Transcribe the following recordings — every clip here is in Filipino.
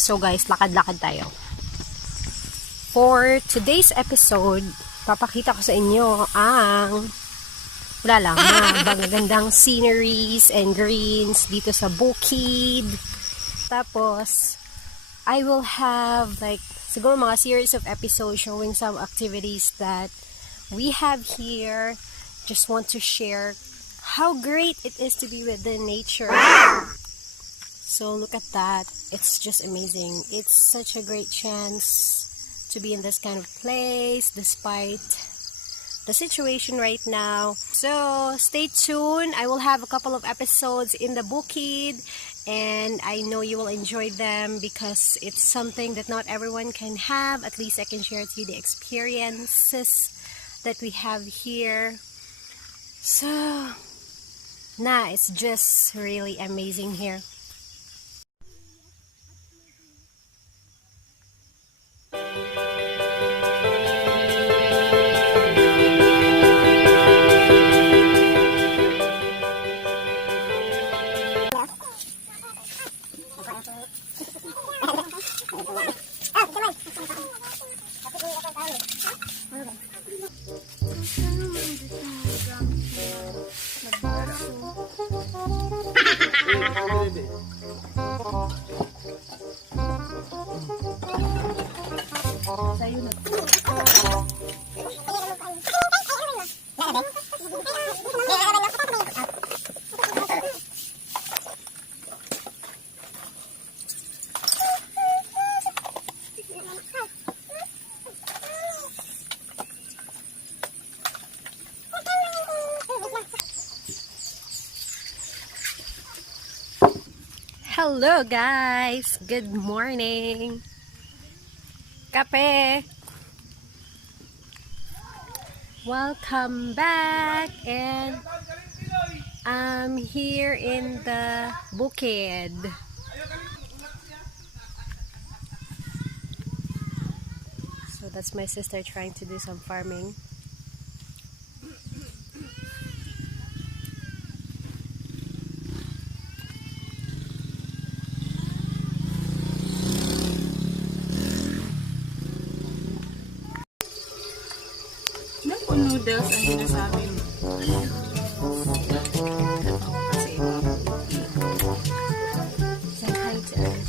So guys, lakad-lakad tayo. For today's episode, papakita ko sa inyo ang wala lang, mga magagandang sceneries and greens dito sa Bukid. Tapos, I will have like siguro mga series of episodes showing some activities that we have here. Just want to share how great it is to be with the nature. So look at that. It's just amazing. It's such a great chance to be in this kind of place despite the situation right now. So stay tuned. I will have a couple of episodes in the Bukid, and I know you will enjoy them because it's something that not everyone can have. At least I can share with you the experiences that we have here. So it's just really amazing here. Hello guys! Good morning! Kape! Welcome back! And I'm here in the Bukid. So that's my sister trying to do some farming. Noodles ang sinasabi mo. Kasi Say hi to us.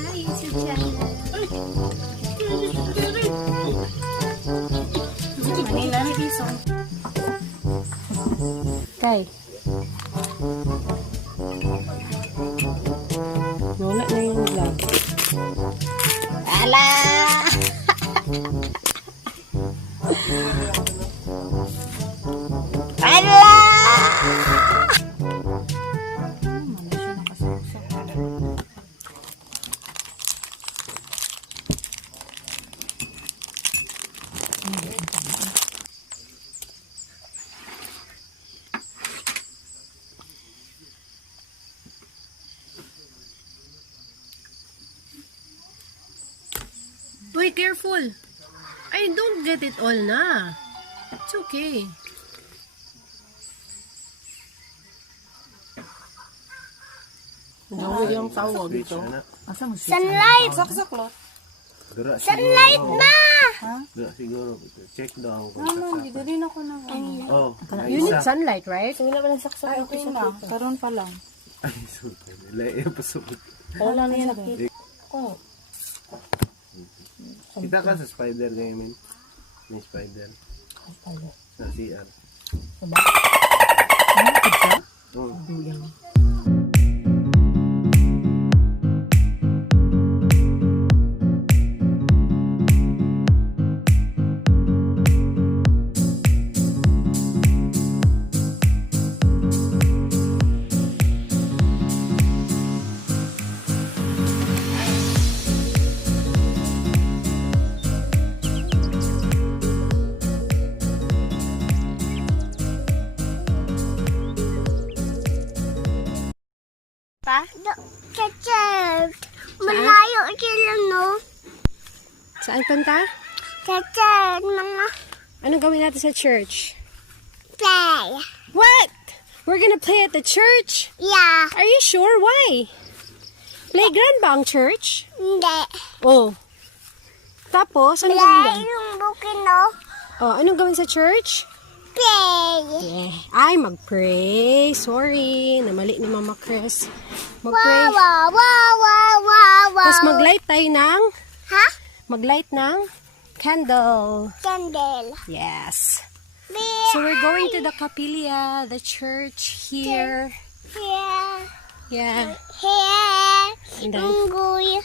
Hi YouTube channel. Manila na piso. Kay. Wala na yung vlog. Ala! Ala! Wait, careful. I don't get it all na. It's okay. Dawag yung tawag dito. Asa mo siya? Sunlight! Saksaklot. Sunlight na! Siguro, check daw ako. Naman, dito din ako na. Oh, You need sunlight, right? Wala ba ng saksak? Ay, okay na. Karoon pa lang. ay, super. Layo pa super. Wala na yan. Oh. Kita ka sa spider ngayon, may spider. Sa CR. Oh. Pa? Chachad! Malayo sila, no? Saan punta? Chachad, mga Anong gawin natin sa church? play. What? We're gonna play at the church? Yeah. Are you sure? Why? Playground ba ang church? Hindi. Oh. Tapos, anong Wala gawin? yung bukid, no? Oh, anong gawin sa church? Play. Yeah. Ay, mag-pray. Sorry. Namali ni Mama Chris. Wow, Mag-pray. wow, wow, wow, wow, wow. Tapos mag-light tayo ng... Ha? Mag-light ng candle. Candle. Yes. Play. So we're going to the capilla, the church here. Here. Yeah. Here. And then- Unggoy.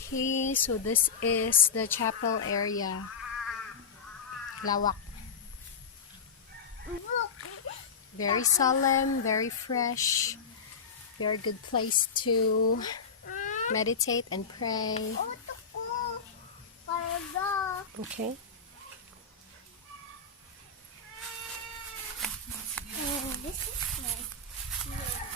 Okay, so this is the chapel area. Lawak. Very solemn, very fresh. Very good place to meditate and pray. Auto ko. Para. Okay. This is nice.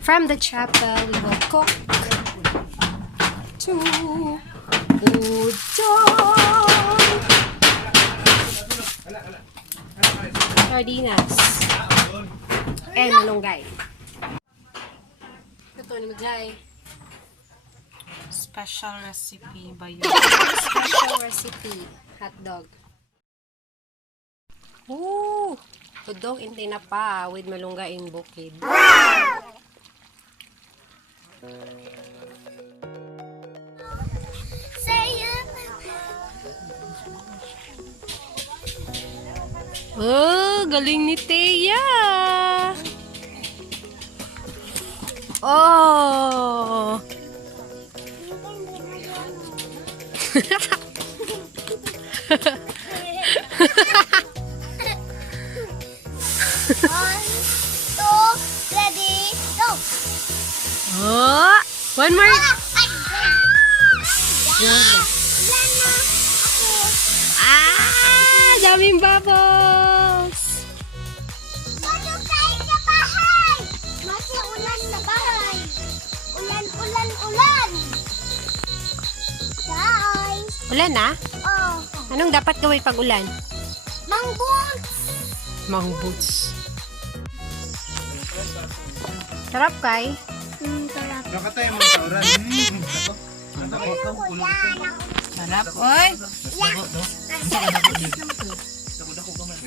From the chapel, we will cook to udon, sardinas, and malunggay. Ito ni Magay. Special recipe ba yun? Special recipe, hotdog. Ooh! Hotdog in tinapa with malunggay in bukid. Oh, galing ni Teya! Oh! One, two, ready, go! Oh! One more. Ay! Wala na ako. Ah! Daming bubbles! Tulog tayo sa bahay! Masa ulan sa bahay! Ulan, ulan, ulan! Guys! Ulan na? Oh, Anong dapat gawin pag ulan? mangbon! Mang boots. Sarap kay. Sarap. Nakatay mga kauran. Sarap, oy. Yan.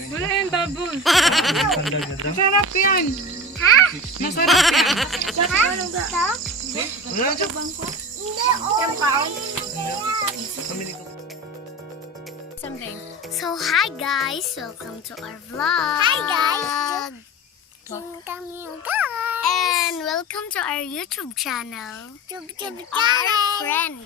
Wala yung bubble. Masarap yan. Ha? Masarap yan. Ha? Ito? Hindi, Something. So, hi guys! Welcome to our vlog! Hi guys! Kami guys! And welcome to our YouTube channel! YouTube channel! Our friend!